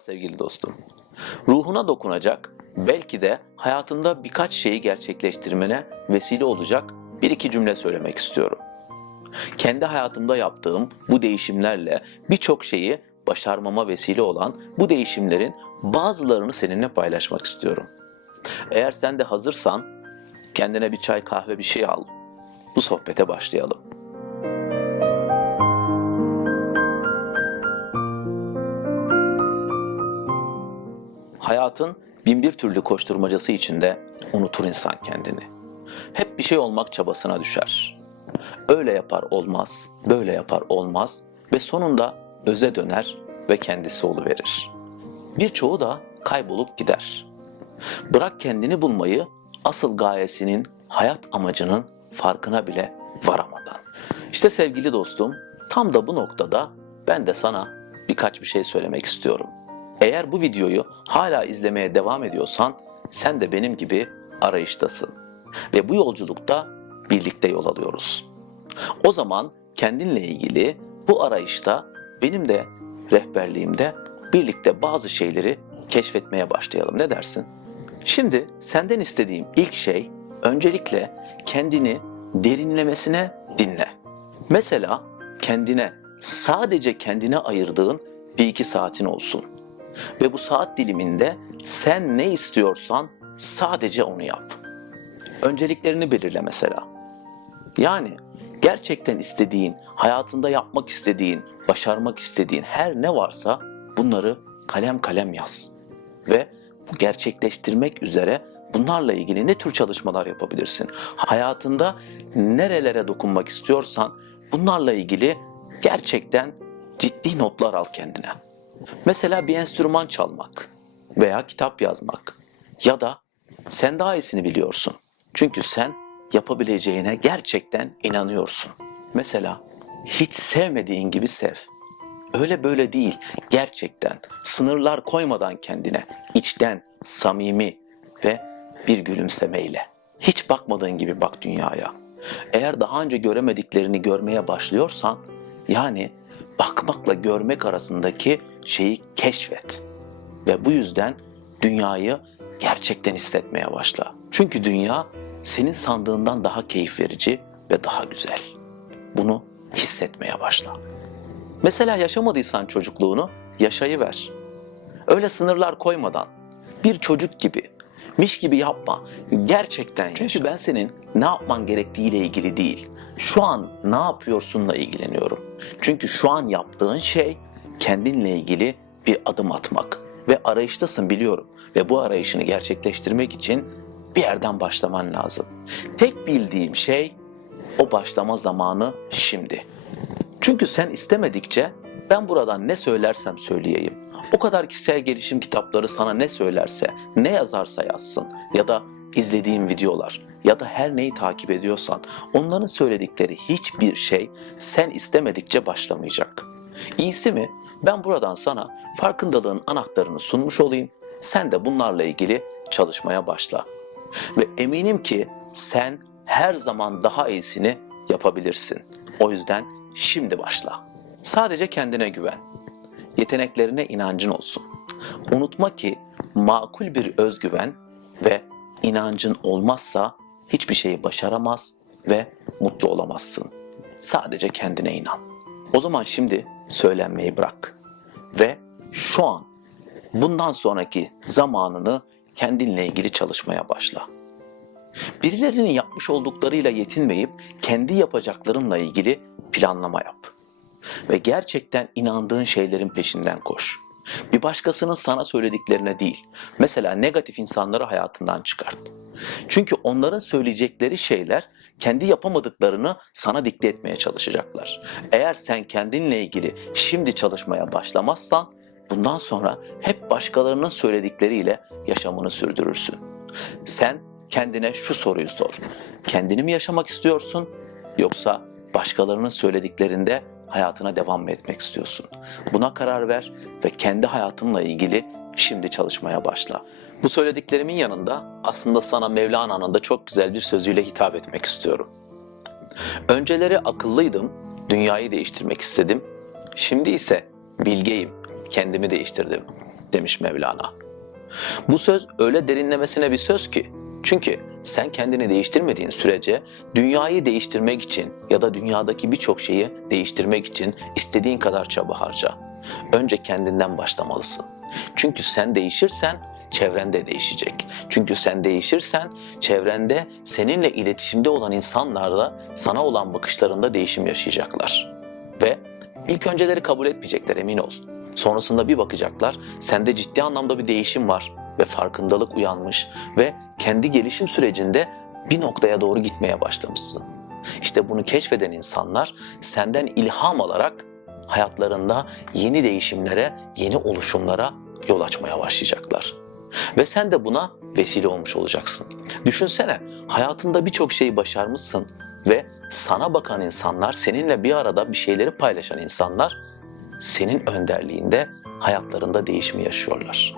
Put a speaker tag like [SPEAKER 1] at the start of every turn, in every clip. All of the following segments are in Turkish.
[SPEAKER 1] sevgili dostum. Ruhuna dokunacak, belki de hayatında birkaç şeyi gerçekleştirmene vesile olacak bir iki cümle söylemek istiyorum. Kendi hayatımda yaptığım bu değişimlerle birçok şeyi başarmama vesile olan bu değişimlerin bazılarını seninle paylaşmak istiyorum. Eğer sen de hazırsan kendine bir çay kahve bir şey al. Bu sohbete başlayalım. Hayatın bin bir türlü koşturmacası içinde unutur insan kendini. Hep bir şey olmak çabasına düşer. Öyle yapar olmaz, böyle yapar olmaz ve sonunda öze döner ve kendisi oluverir. Birçoğu da kaybolup gider. Bırak kendini bulmayı asıl gayesinin, hayat amacının farkına bile varamadan. İşte sevgili dostum, tam da bu noktada ben de sana birkaç bir şey söylemek istiyorum. Eğer bu videoyu hala izlemeye devam ediyorsan sen de benim gibi arayıştasın. Ve bu yolculukta birlikte yol alıyoruz. O zaman kendinle ilgili bu arayışta benim de rehberliğimde birlikte bazı şeyleri keşfetmeye başlayalım. Ne dersin? Şimdi senden istediğim ilk şey öncelikle kendini derinlemesine dinle. Mesela kendine sadece kendine ayırdığın bir iki saatin olsun. Ve bu saat diliminde sen ne istiyorsan sadece onu yap. Önceliklerini belirle mesela. Yani gerçekten istediğin, hayatında yapmak istediğin, başarmak istediğin her ne varsa bunları kalem kalem yaz. Ve bu gerçekleştirmek üzere bunlarla ilgili ne tür çalışmalar yapabilirsin? Hayatında nerelere dokunmak istiyorsan bunlarla ilgili gerçekten ciddi notlar al kendine. Mesela bir enstrüman çalmak veya kitap yazmak ya da sen daha iyisini biliyorsun. Çünkü sen yapabileceğine gerçekten inanıyorsun. Mesela hiç sevmediğin gibi sev. Öyle böyle değil, gerçekten sınırlar koymadan kendine, içten, samimi ve bir gülümsemeyle. Hiç bakmadığın gibi bak dünyaya. Eğer daha önce göremediklerini görmeye başlıyorsan, yani bakmakla görmek arasındaki şeyi keşfet. Ve bu yüzden dünyayı gerçekten hissetmeye başla. Çünkü dünya senin sandığından daha keyif verici ve daha güzel. Bunu hissetmeye başla. Mesela yaşamadıysan çocukluğunu yaşayıver. Öyle sınırlar koymadan bir çocuk gibi miş gibi yapma. Gerçekten Çünkü ben senin ne yapman gerektiğiyle ilgili değil. Şu an ne yapıyorsunla ilgileniyorum. Çünkü şu an yaptığın şey kendinle ilgili bir adım atmak ve arayıştasın biliyorum ve bu arayışını gerçekleştirmek için bir yerden başlaman lazım. Tek bildiğim şey o başlama zamanı şimdi. Çünkü sen istemedikçe ben buradan ne söylersem söyleyeyim. O kadar kişisel gelişim kitapları sana ne söylerse, ne yazarsa yazsın ya da izlediğin videolar ya da her neyi takip ediyorsan onların söyledikleri hiçbir şey sen istemedikçe başlamayacak. İyisi mi? Ben buradan sana farkındalığın anahtarını sunmuş olayım. Sen de bunlarla ilgili çalışmaya başla. Ve eminim ki sen her zaman daha iyisini yapabilirsin. O yüzden şimdi başla. Sadece kendine güven. Yeteneklerine inancın olsun. Unutma ki makul bir özgüven ve inancın olmazsa hiçbir şeyi başaramaz ve mutlu olamazsın. Sadece kendine inan. O zaman şimdi söylenmeyi bırak ve şu an bundan sonraki zamanını kendinle ilgili çalışmaya başla. Birilerinin yapmış olduklarıyla yetinmeyip kendi yapacaklarınla ilgili planlama yap. Ve gerçekten inandığın şeylerin peşinden koş. Bir başkasının sana söylediklerine değil. Mesela negatif insanları hayatından çıkart. Çünkü onların söyleyecekleri şeyler kendi yapamadıklarını sana dikte etmeye çalışacaklar. Eğer sen kendinle ilgili şimdi çalışmaya başlamazsan bundan sonra hep başkalarının söyledikleriyle yaşamını sürdürürsün. Sen kendine şu soruyu sor. Kendini mi yaşamak istiyorsun yoksa başkalarının söylediklerinde hayatına devam mı etmek istiyorsun? Buna karar ver ve kendi hayatınla ilgili şimdi çalışmaya başla. Bu söylediklerimin yanında aslında sana Mevlana'nın da çok güzel bir sözüyle hitap etmek istiyorum. Önceleri akıllıydım, dünyayı değiştirmek istedim. Şimdi ise bilgeyim, kendimi değiştirdim. demiş Mevlana. Bu söz öyle derinlemesine bir söz ki çünkü sen kendini değiştirmediğin sürece dünyayı değiştirmek için ya da dünyadaki birçok şeyi değiştirmek için istediğin kadar çaba harca. Önce kendinden başlamalısın. Çünkü sen değişirsen çevren de değişecek. Çünkü sen değişirsen çevrende seninle iletişimde olan insanlar da sana olan bakışlarında değişim yaşayacaklar. Ve ilk önceleri kabul etmeyecekler emin ol. Sonrasında bir bakacaklar sende ciddi anlamda bir değişim var ve farkındalık uyanmış ve kendi gelişim sürecinde bir noktaya doğru gitmeye başlamışsın. İşte bunu keşfeden insanlar senden ilham alarak hayatlarında yeni değişimlere, yeni oluşumlara yol açmaya başlayacaklar. Ve sen de buna vesile olmuş olacaksın. Düşünsene hayatında birçok şeyi başarmışsın ve sana bakan insanlar, seninle bir arada bir şeyleri paylaşan insanlar senin önderliğinde hayatlarında değişimi yaşıyorlar.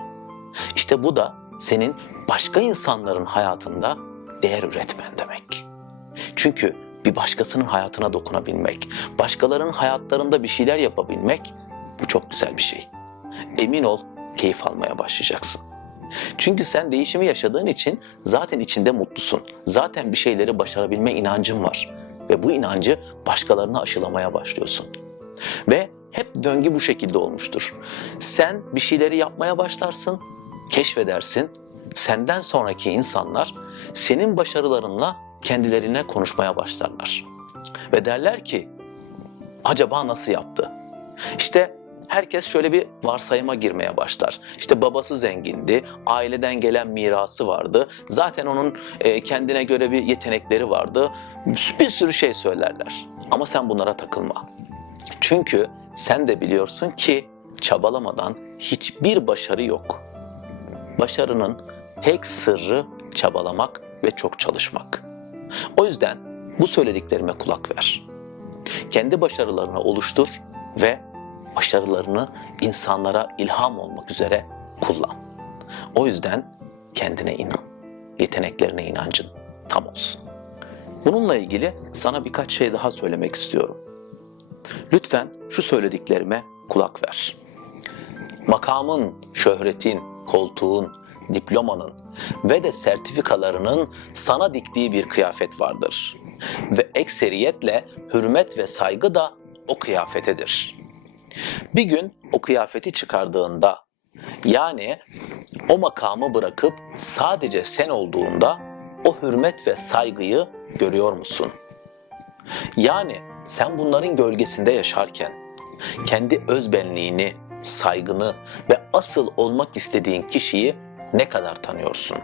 [SPEAKER 1] İşte bu da senin başka insanların hayatında değer üretmen demek. Çünkü bir başkasının hayatına dokunabilmek, başkalarının hayatlarında bir şeyler yapabilmek bu çok güzel bir şey. Emin ol keyif almaya başlayacaksın. Çünkü sen değişimi yaşadığın için zaten içinde mutlusun. Zaten bir şeyleri başarabilme inancın var. Ve bu inancı başkalarına aşılamaya başlıyorsun. Ve hep döngü bu şekilde olmuştur. Sen bir şeyleri yapmaya başlarsın, keşfedersin. Senden sonraki insanlar senin başarılarınla kendilerine konuşmaya başlarlar. Ve derler ki acaba nasıl yaptı? İşte herkes şöyle bir varsayıma girmeye başlar. İşte babası zengindi, aileden gelen mirası vardı. Zaten onun e, kendine göre bir yetenekleri vardı. Bir sürü şey söylerler. Ama sen bunlara takılma. Çünkü sen de biliyorsun ki çabalamadan hiçbir başarı yok. Başarının tek sırrı çabalamak ve çok çalışmak. O yüzden bu söylediklerime kulak ver. Kendi başarılarını oluştur ve başarılarını insanlara ilham olmak üzere kullan. O yüzden kendine inan. Yeteneklerine inancın tam olsun. Bununla ilgili sana birkaç şey daha söylemek istiyorum. Lütfen şu söylediklerime kulak ver. Makamın, şöhretin, koltuğun, diplomanın ve de sertifikalarının sana diktiği bir kıyafet vardır. Ve ekseriyetle hürmet ve saygı da o kıyafetedir. Bir gün o kıyafeti çıkardığında yani o makamı bırakıp sadece sen olduğunda o hürmet ve saygıyı görüyor musun? Yani sen bunların gölgesinde yaşarken kendi özbenliğini, saygını ve asıl olmak istediğin kişiyi ne kadar tanıyorsun?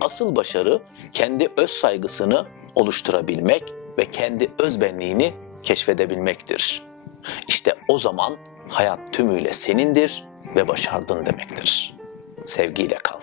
[SPEAKER 1] Asıl başarı kendi öz saygısını oluşturabilmek ve kendi özbenliğini keşfedebilmektir. İşte o zaman hayat tümüyle senindir ve başardın demektir. Sevgiyle kal.